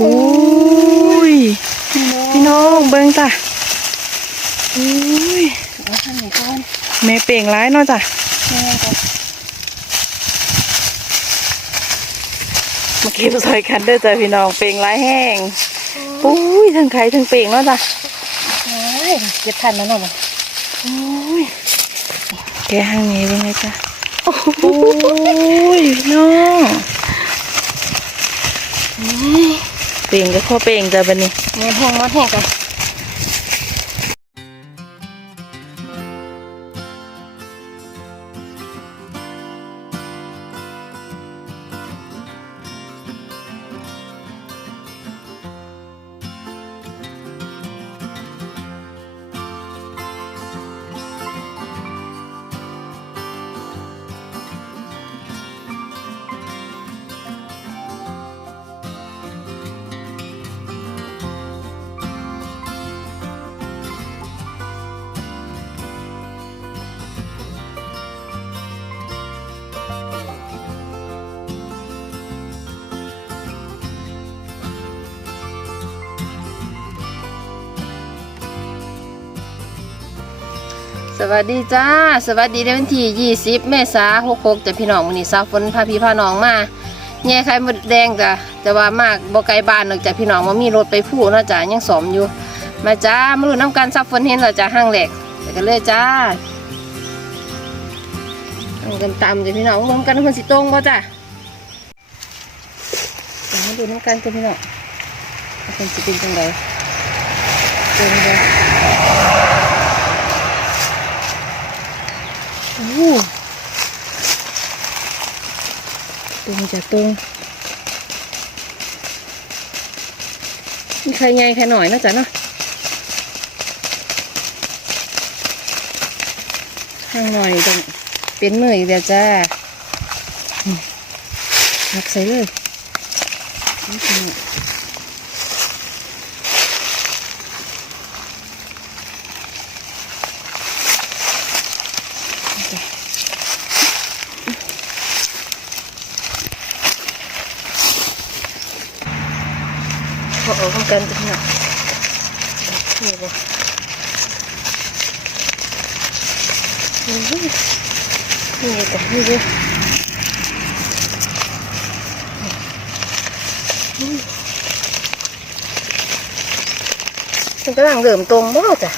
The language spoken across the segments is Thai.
อุ้ยพี่น้องเบิ่งจ้ะอุ้ยเอาทำไหนก่อนแม่เป่งร้ายเนาะจ้ะแม่ก็มาเก็บซอยกันเด้อจ้ะพี่น้องเป่งร้ายแห้งอุ้ยทั้งไข่ทั้งเป่งเนาะจ้ะเฮ้ยเจ็บทันแล้วเนาะอุ้ยแกห้างนี้เป็นไงจ้ะโอ้ยพี่น้อง เป่งก็ข้อเป่งจ้ะบันนี้เงินแห้งมัดแห้งกัน วัสดีจ้า สวัสดีในวันที่ 20 เมษายน66จะพี่น้องมื้อนี้สาวฝนพาพี่พาน้องมาแง่ไข่มดแดงจ้ะแต่ว่ามากบ่ไกลบ้านนอกจากพี่น้องบ่มีรถไปผู้เนาะจ้ะยังสอมอยู่ มาจ้ามาลุ้นน้ำกันสาวฝนเห็นแล้วจ้ะห้างแหลกไปกันเลยจ้าทำกันตามจ้ะพี่น้องรวมกันเพิ่นสิตรงบ่จ้ะมาดูน้ำกันจ้ะพี่น้องว่าเพิ่นสิเป็นจังไดตรงบ่โตรงจะตรงมีใครใหญ่ใครหน่อยนะจ๊ะเนาะข้างหน่อยตรงเป็นมืออีกแล้วจ้าหักใส่เลยนี่คือ กันจ้ะพี่น้องนี่บ่นี่จ้ะนี่ดิมันกำลังเริ่มตรงบ่จ้ะ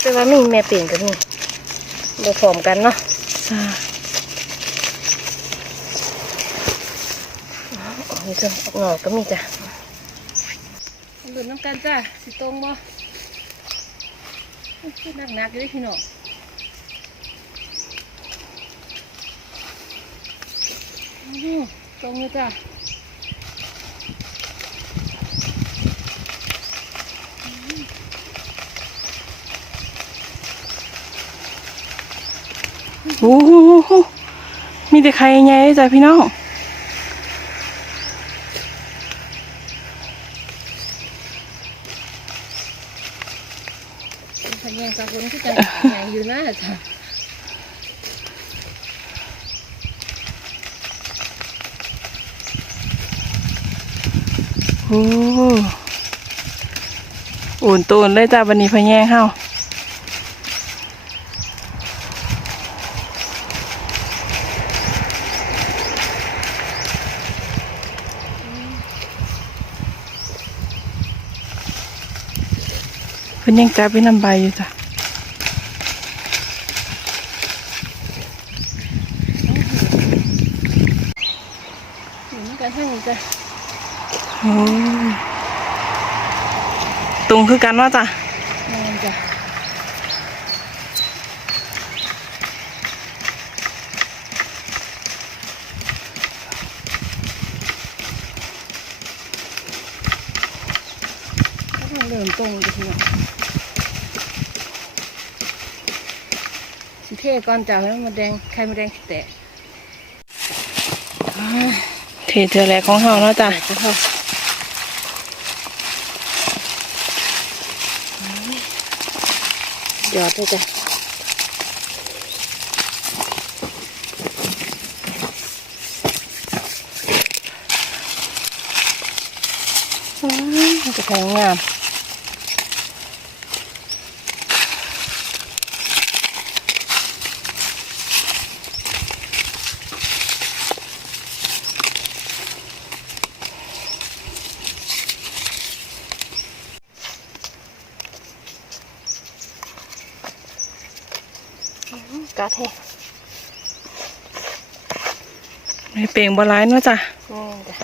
แต่ว่ามีแม่เปลี่ยนกับนี่บ่พร้อมกันเนาะ จ้าอ๋อมีส่วนออกหงอก็มีจ้ะหลุดน้ำกันจ้ะสิตรงบ่คือนักนักๆอยู่เด้อพี่น้องตรงเลยจ้ะโอ้มีแต่ใหญ่เลยจ้ะพี่น้อง เป็นพัน แยงสากลคือกันใหญ่อยู่นะจ้ะโอ้อุ่นตูนเลยจ้าบันนี้พะแย่เฮา ยังจับไว้นำใบอยู่จ้ะอยู่น้ำกันทั้งนี้จ้ะโอ้ตุงคือกันว่าจ้ะแม่นจ้ะ ก่อนจ้าให้มันแดงไข่มันแดงแตะถือเธอแหละของเฮาเนาะจ้ะของเฮาหยอดด้ยจ้ะมันจะแข็งงาม ปล่งบหลายเนาะจ้ะนี่จ้ะ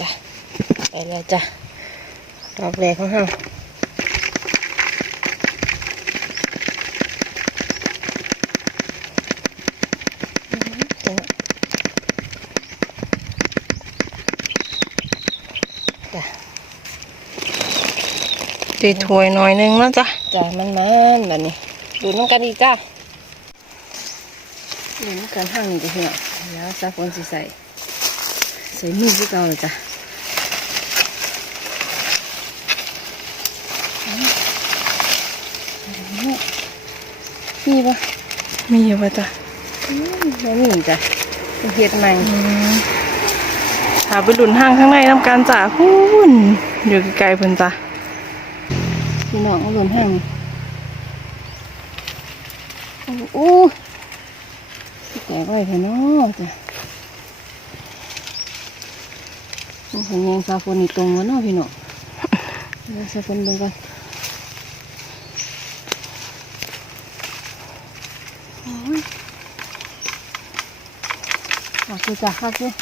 จ้ะไปเลยจ้ะรอบแรกของเราอืมจ้ะตีถ้วยหน่อยนึงเนาะจ้ะจ้ะมันมันแบบนี้ดูน้ำกันอีกจ้ะ ดูน้ำกันห้างนี้จ้ะพี่น้องแล้วซาฟอนสิใส่ใส่มือที่เก่าเลยจ้ะมีปะมีอยู่ปะจ้ะอืมไม่มีจ้ะเป็นเห็ดใหม่อืมถ้าไปหลุนห้างข้างในน้ำกันจ้ะพูนอยู่ไกลๆเพิ่นจ้ะพี่น้องหล่นห้างโอ้ แตกไว้เถอะเนาะจ้ะโอ้โหยังซาฟนนี่ตรงวะเนาะพี่น้องซาฟนลงก่อนโอ้ยหักเลยจ้ะหักเลย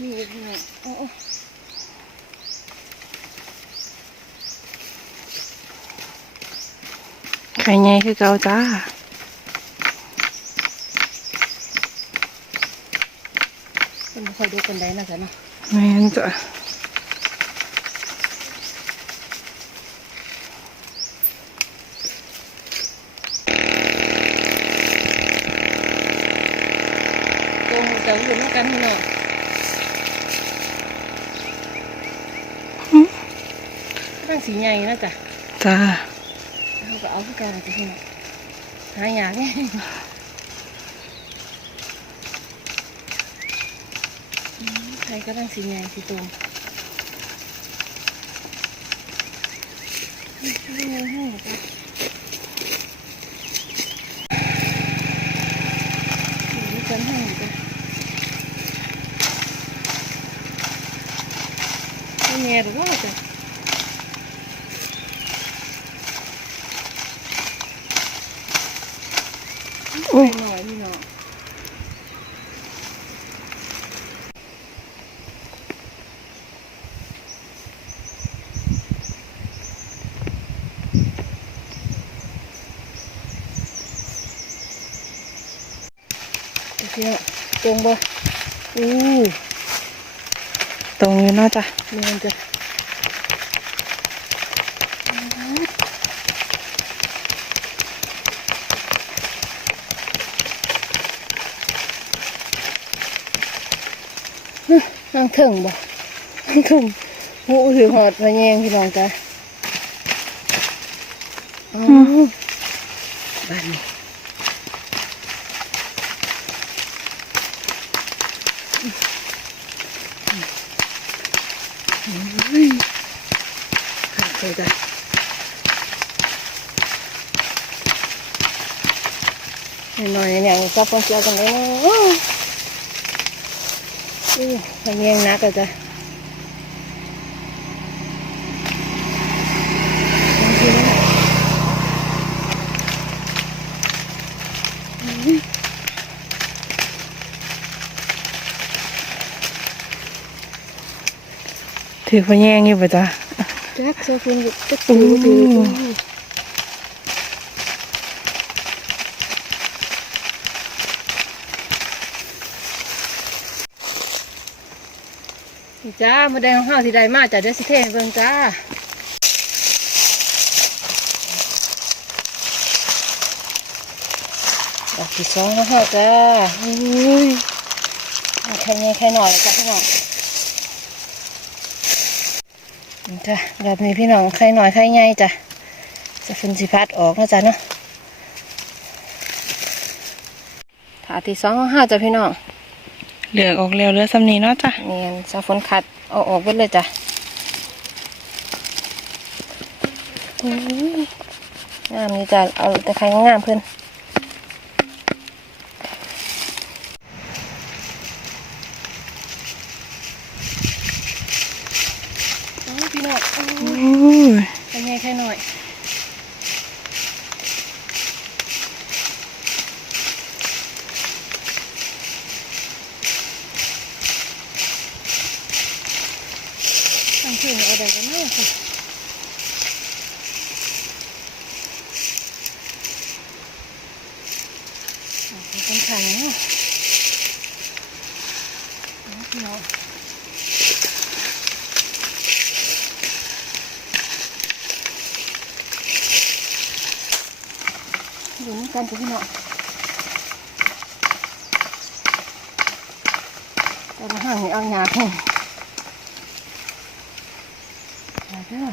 มีอีกหน่อยโอ้โอ้ ไข่ใหญ่คือเก่าจ้าเป็นบ่ค่อยดูกันได้นะจ๊ะเนาะแม่นจ้ะตรงจะอยู่ด้วยกันพี่น้องตั้งสีใหญ่นะจ๊ะจ้า เขาก็เอาที่กันจ้ะพี่น้องหายางนี้อืมใครก็ตั้งสีแดงสีตัวไม่ให้จ้ะอยู่ด้วยกันให้จ้ะไม่แน่หรือว่าจ้ะ โอ้ ไปหน่อยพี่น้อง โอเคตรงบ่อู้ตรงอยู่เนาะจ้ะเนียนจ้ะห้างถึงบ่ห้างถึงหูถือหอดมาแยงพี่น้องจ้ะอ๋อบ้านนี้ เลยจ้หน่อยเนี่ยก็ฟองเจียวกันเลยนะอู้อู้มาแยงนักเลยจ้ะ ถือพะแยงอยู่ปะจ๊ะจักเซฟุนจักปูจ้ามาแดงห้าวสีใดมากจากเดสิเทนเบิงจ้าดอกที่สองแล้วจ้าอุ้ยแค่นี้แค่หน่อยจ้าพี่น้อง จ้ะแบบนี้พี่น้องไข่หน่อยไข่ใหญ่จ้ะจะฟุ้นสิพัดออกนะจ๊ะเนาะถาที่สองของห้าจ้ะพี่น้องเหลือกออกแล้วเหลือสำนีเนาะจ้ะเนียนซาฝนขัดเอาออกไปเลยจ้ะอุ้ยงามนี่จ้ะเอาแต่ไข่งามๆเพื่อน โอ้ยพี่น้องโอ้ย อู้ย เป็นไงแค่หน่อย ตั้งชื่อเอาได้กันเนาะค่ะเอาไปกันขันเนาะเอาพี่น้อง อยู่นี่กันจ้ะพี่น้องแต่ละห้างนี่เอาหยาแห้งมาเด้อ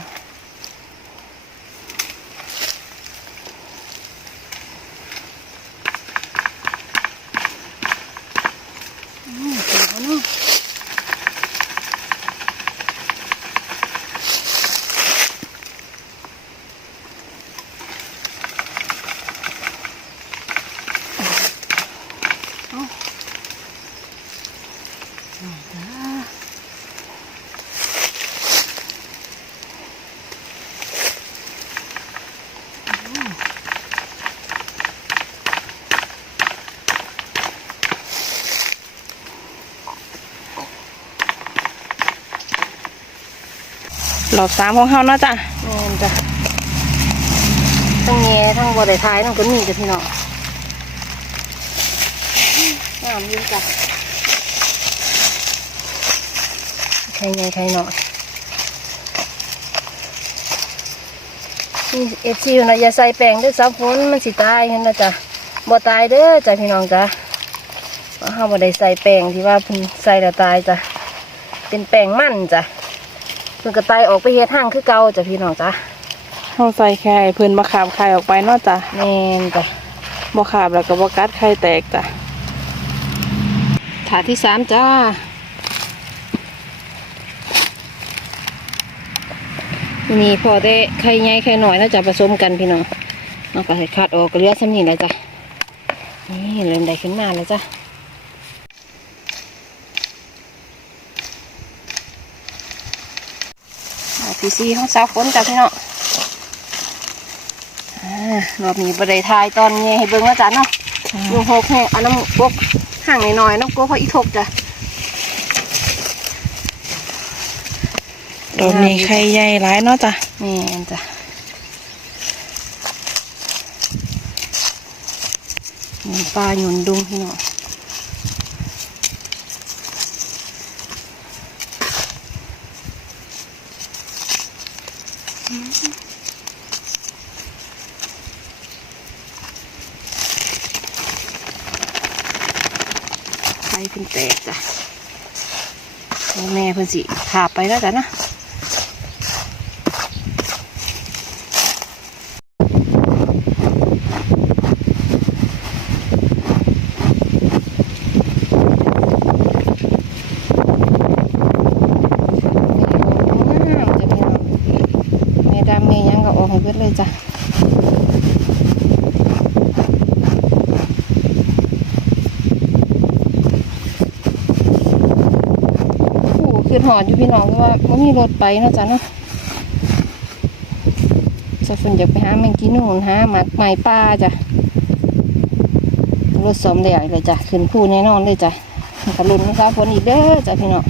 อืมเจ๋งเนาะ นี่จ้าอืมรอบสามของเฮาเนาะจ้ะแม่นจ้ะทั้งแง่ทั้งบริท้ายทั้งก็มีจ้ะพี่น้องงามอยืนจ้ะ ใครใหญ่ใครหน่อยนี่เอฟซีนะอย่าใส่แป้งเด้วยซับฝนมันสิตายเห็นนะจ๊ะบ่ตายเด้อจ้ะพี่น้องจ้ะเพราะเฮาบ่ได้ใส่แป้งที่ว่าเพิ่นใส่แล้วตายจ้ะเป็นแป้งมันจ้ะเพิ่นก็ตายออกไปเฮ็ดห้างคือเก่าจ้ะพี่น้องจ้ะเฮาใส่แค่ให้เพิ่นมาขาบไข่ออกไปเนาะจ้ะแม่นจ้ะบ่ขาบแล้วก็บ่กัดไข่แตกจ้ะถาที่สามจ้า นี่พอได้ไข่ใหญ่ไข่หน่อยแล้วจะผสมกันพี่น้องเอาก็ให้คัดออกก็เหลือสำนี่แหละจ้ะนี่เริ่มได้ขึ้นมาแล้วจ้ะเอาพีซีของสาวฝนจ้ะพี่น้องอ่ารอบนี้บไดทายตอนเงี้ยให้เบิ่งว่าจ้ะเนาะลูกหกแห้งเอาน้ำกกห่างหน่อยๆน้ำกกเขาอีทกจ้ะ รอบนี้ไข่ใหญ่หลายเนาะจ้ะนี่จ้ะนี่ปลาหยุนดุงพี่น้องไฟเพิ่นแตกจ้ะโอ้แม่เพิ่นสิขาบไปแล้วจ้ะนะ งามจ้ะพี่น้องแม่ดำแม่หยังก็ออกให้เบิดเลยจ้ะโอ้ขึ้นหอดอยู่พี่น้องว่าไม่มีรถไปนะจ๊ะเนาะจะฝนอยากไปหาแมงกีนูนหาหมักไม้ป่าจ้ะรถสมเลยเลยจ้ะขึ้นคู่แน่นอนเลยจ้ะกระลุนนะคะฝนอีกเด้อจ้ะพี่น้อง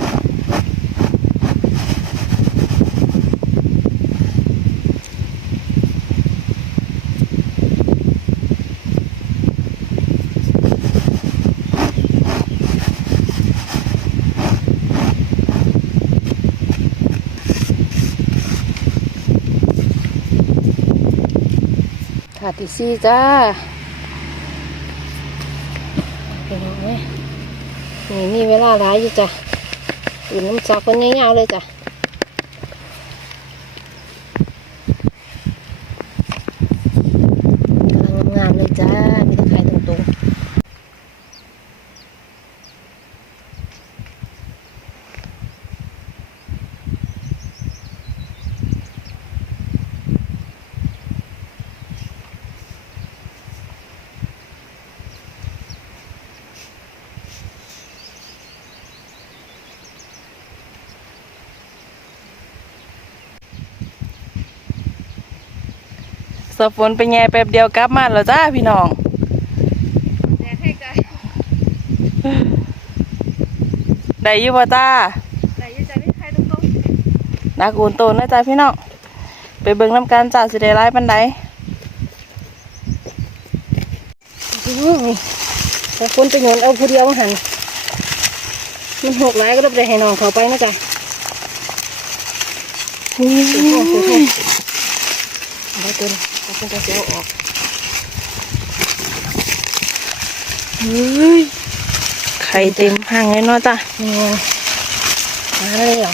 ดิซี่จ้าเห็นไหมนี่นี่เวลาหลายอยู่จ้ะอื่นน้ำซักมันยาวๆเลยจ้ะ สะฝนไปแง่แป๊บเดียวกลับมาแล้วจ้าพี่น้องแดดให้จ้ะได้อยู่บ่จ้าไหนยังจะได้ใครตรงนักอูนโตนนะจ้าพี่น้องไปเบิ่งน้ำกันจ้าสิได้ร้ายปันใดๆนี่แต่คนไปโยนเอาผู้เดียวมาหันมันหกหลายก็ต้องได้ให้น้องเขาไปนะจ๊ะอุ้โอ้โหโอ้โหยเอาตัวนี้ เอาตัวเสียวออกเฮ้ยไข่เต็มห้างเลยเนาะจ้านี่ไงมาเลยเหรอ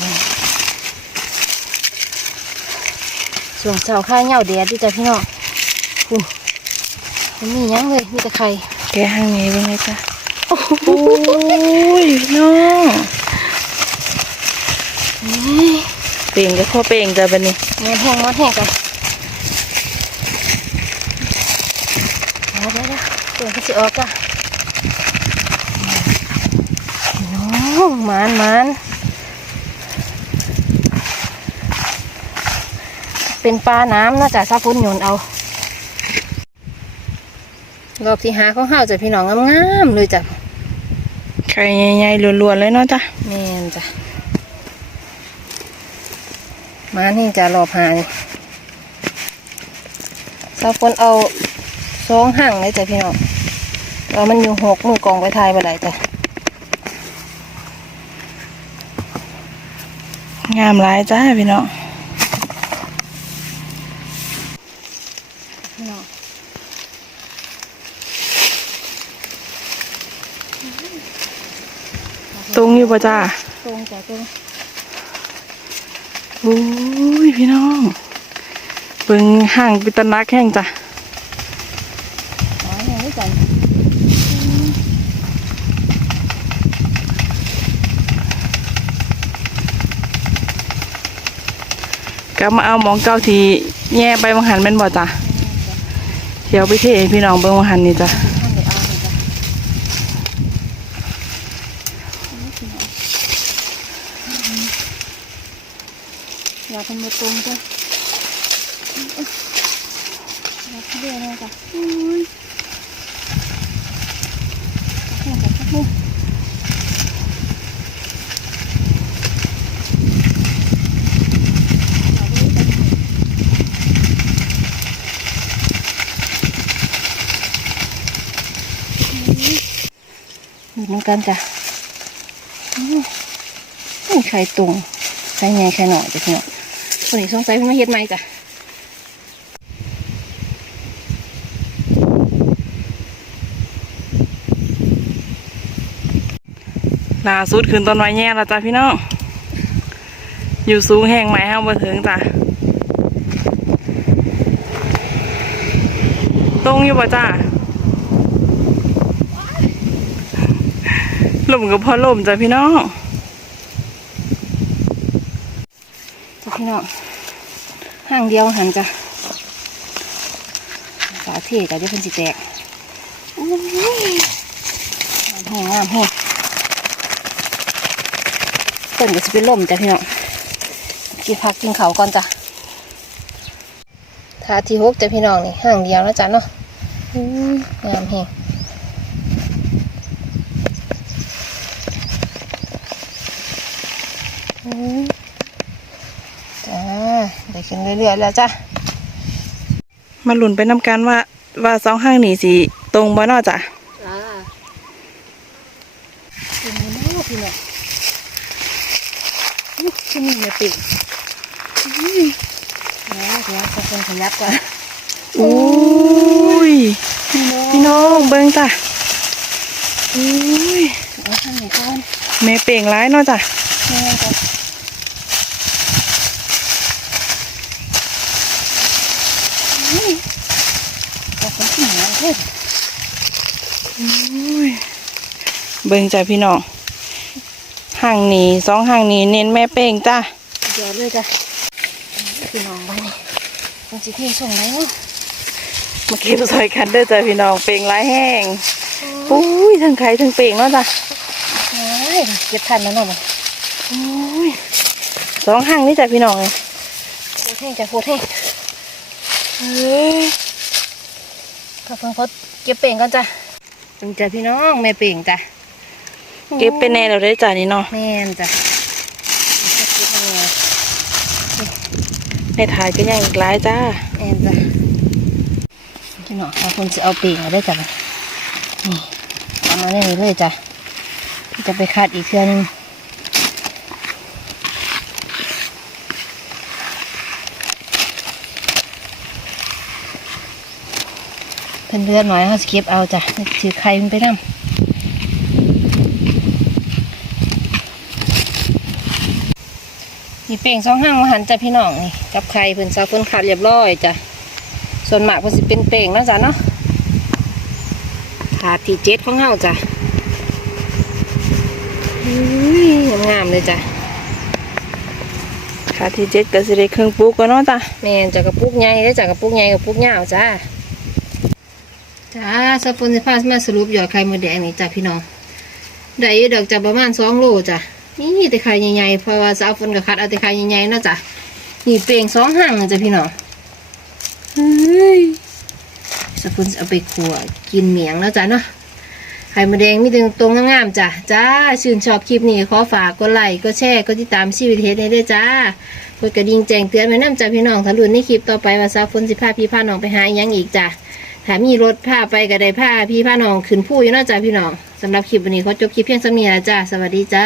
ส่วนเสาข้าวเหนียวแดดด้วยจ้ะพี่น้องคุณมันมีหยังเลยมีแต่ไข่แกะห้างนี้เป็นไงจ้าโอ้ยพี่น้องนี่เป่งก็ข้อเป่งจ้าบันนี้งานแห้งงานแห้งกันเอาเดี๋ยวเดี๋ยว ตัวก็สิออกจ้ะน้องหมานหมานเป็นปลาน้ำนะจ๊ะซาฟุ้นโยนเอา รอบที่หาของเฮาจ้ะพี่น้องงามๆเลยจ้ะไข่ใหญ่ๆล้วนๆเลยเนาะจ้าแม่นจ้ะมานี่จ้ะรอบหานี่ซาฟุ้นเอา สองห่างเลยจ้ะพี่น้องเรามันอยู่หกมือกองไปทายไปไหนจ้ะงามหลายจ้าพี่น้องพี่น้องตรงอยู่ป่ะจ้าตรงจ้ะตรงโอ้ยพี่น้องเบิ่งห่างปิตนักแห้งจ้ะ อ๋อยังไม่จ้ะ กลับมาเอาหมองเก้าทีแย่ไปมังหันแม่นบ่จ้ะเดี๋ยวไปเทพี่น้องเบิ่งมังหันนี่จ้ะอยาเป็นมาตรงจ้ะอย่าเบี้ยนะจ้ะอุ้ยแค่จ้ะ เหมือนกันจ้ะนี่ไข่ตุงไข่ใหญ่ไข่หน่อยจ้ะพี่น้องคนนี้สงสัยเพิ่งมาเฮ็ดไหมจ้ะล่าสุดขึ้นต้นไม้แย่แล้วจ้ะพี่น้อง อยู่สูงแห้งไหมห้าบ่ถึงจ้ะตรงอยู่ป่ะจ้ะ ลมกับพ่อลมจ้ะพี่น้องจ้ะพี่น้องห้างเดียวหันจ้ะฝาเทจ้ะเดี๋ยวเพิ่นสิแตกอุ้ยงามห้งงามแห้งเพิ่นก็สิเป็นลมจ้ะพี่น้องกินผักกินเขาวก่อนจ้ะทาที่หกจ้ะพี่น้องนี่ห้างเดียวแล้วจ้ะเนาะงามแห้ง อืม จ้าได้กินเรื่อยๆแล้วจ้ะมาหลุนไปนำกันว่า ว่าสองห้างนี่สิตรงบ่เนอจ้ะจ้ากินเนื้อพี่น้องอุ๊ยที่นี่เนี่ยปิ่งแล้วเดี๋ยวจะเป็นขยับก่อนอุ้ยพี่น้องพี่น้องเบิ่งจ้ะเอุ้ยเอาข้างนี้ก่อนแม่เป่งร้ายเนาะจ้ะแม่จ้ะอุ้ยเอาไปที่ไหนเพิ่น อุ้ย เบิ่งจ้ะพี่น้องห่างนี้สองห่างนี้เน้นแม่เป่งจ้ะเดี๋ยวเลยจ้ะพี่น้องบ้านนี่มันสิเทส่งไหนเนาะมาเก็บซอยกันเด้อจ้ะพี่น้องเป่งร้ายแห้งอุ้ยทั้งไข่ทั้งเป่งเนาะจ้ะโอ้ยเก็บทันแล้วเนาะอุ้ยสองห่างนี่จ้ะพี่น้องเลยโคตรแห้งจ้ะโคตรแห้งเฮ้ยข้าเพิ่งพดเก็บเป่งกันจ้ะ จงจ้ะพี่น้องแม่เป่งจ้ะเก็บไปแน่เราได้อจ้ะนี่เนาะแม่นจ้ะเก็บมาแน่ในถ่ายก็ยังอีกหลายจ้าแม่นจ้ะพี่น้องข้าเพิ่งจะเอาเป่งมาได้จ้ะนี่เอามาแน่เลยจ้ะจะไปคัดอีกเทื่อนึง เพิ่นเลือดหน่อยเขาสเก็บเอาจ้ะถือไข่มันไปนำนี่เป่งสองห้างมาหันจ้ะพี่น้องนี่กับไข่เพิ่นซาเพิ่นขาดเรียบร้อยจ้ะส่วนมากเพิ่นสิเป็นเป่งเนาะจ้ะเนาะถาดที่เจ็ดของเฮาจ้ะอุ้ยงามๆเลยจ้ะค่ะที่เจ็ดก็สิได้เครื่องปลูกก็เนาะจ้ะแม่นจ้ะกระปุกใหญ่เด้อจ้ะกระปุกใหญ่กระปุกยาวจ้ะ จ้าซาเพิ่นสิพาแม่สรุปยอดไข่มดแดงนี่จ้ะพี่น้องได้ดอกจ้ะประมาณสองโลจ้ะนี่แต่ไข่ใหญ่ๆเพราะว่าสาวเพิ่นก็คัดเอาแต่ไข่ใหญ่ๆนะจ้ะนี่เป่งสองห้างนะจ้ะพี่น้องเฮ้ยสกุลเอาไปขัวกินเหมียงแล้วจ้ะเนาะไข่มดแดงมีแต่ตรงงามๆจ้ะจ้าชื่นชอบคลิปนี้ขอฝากกดไลค์กดแชร์กดติดตามชีวิตเฮ็ดให้ด้วยจ้ากดกระดิ่งแจ้งเตือนไว้น้ำจ้ะพี่น้องถ้ารุ่นในคลิปต่อไปว่าซาฝนสิพาพี่พาน้องไปหาอิหยังอีกจ้ะ ถ้ามีรถพาไปก็ได้พาพี่พาน้องขึ้นผู้อยู่เนอกจากพี่น้องสำหรับคลิปวันนี้ขอจบคลิปเพียงสำเนียจ้าสวัสดีจ้า